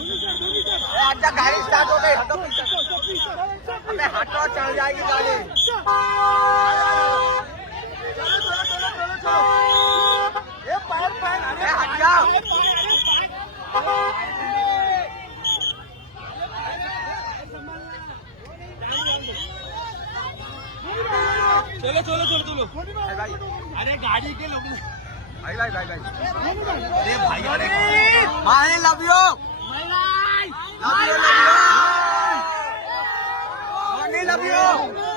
अच्छा गाड़ी स्टार्ट हो गई, अबे हटो, चल जाएगी गाड़ी। ये पैर पैर अरे हट जाओ। चलो चलो चलो चलो भाई अरे गाड़ी के लोग भाई भाई भाई भाई अरे भाई अरे भाई love you love you love you love you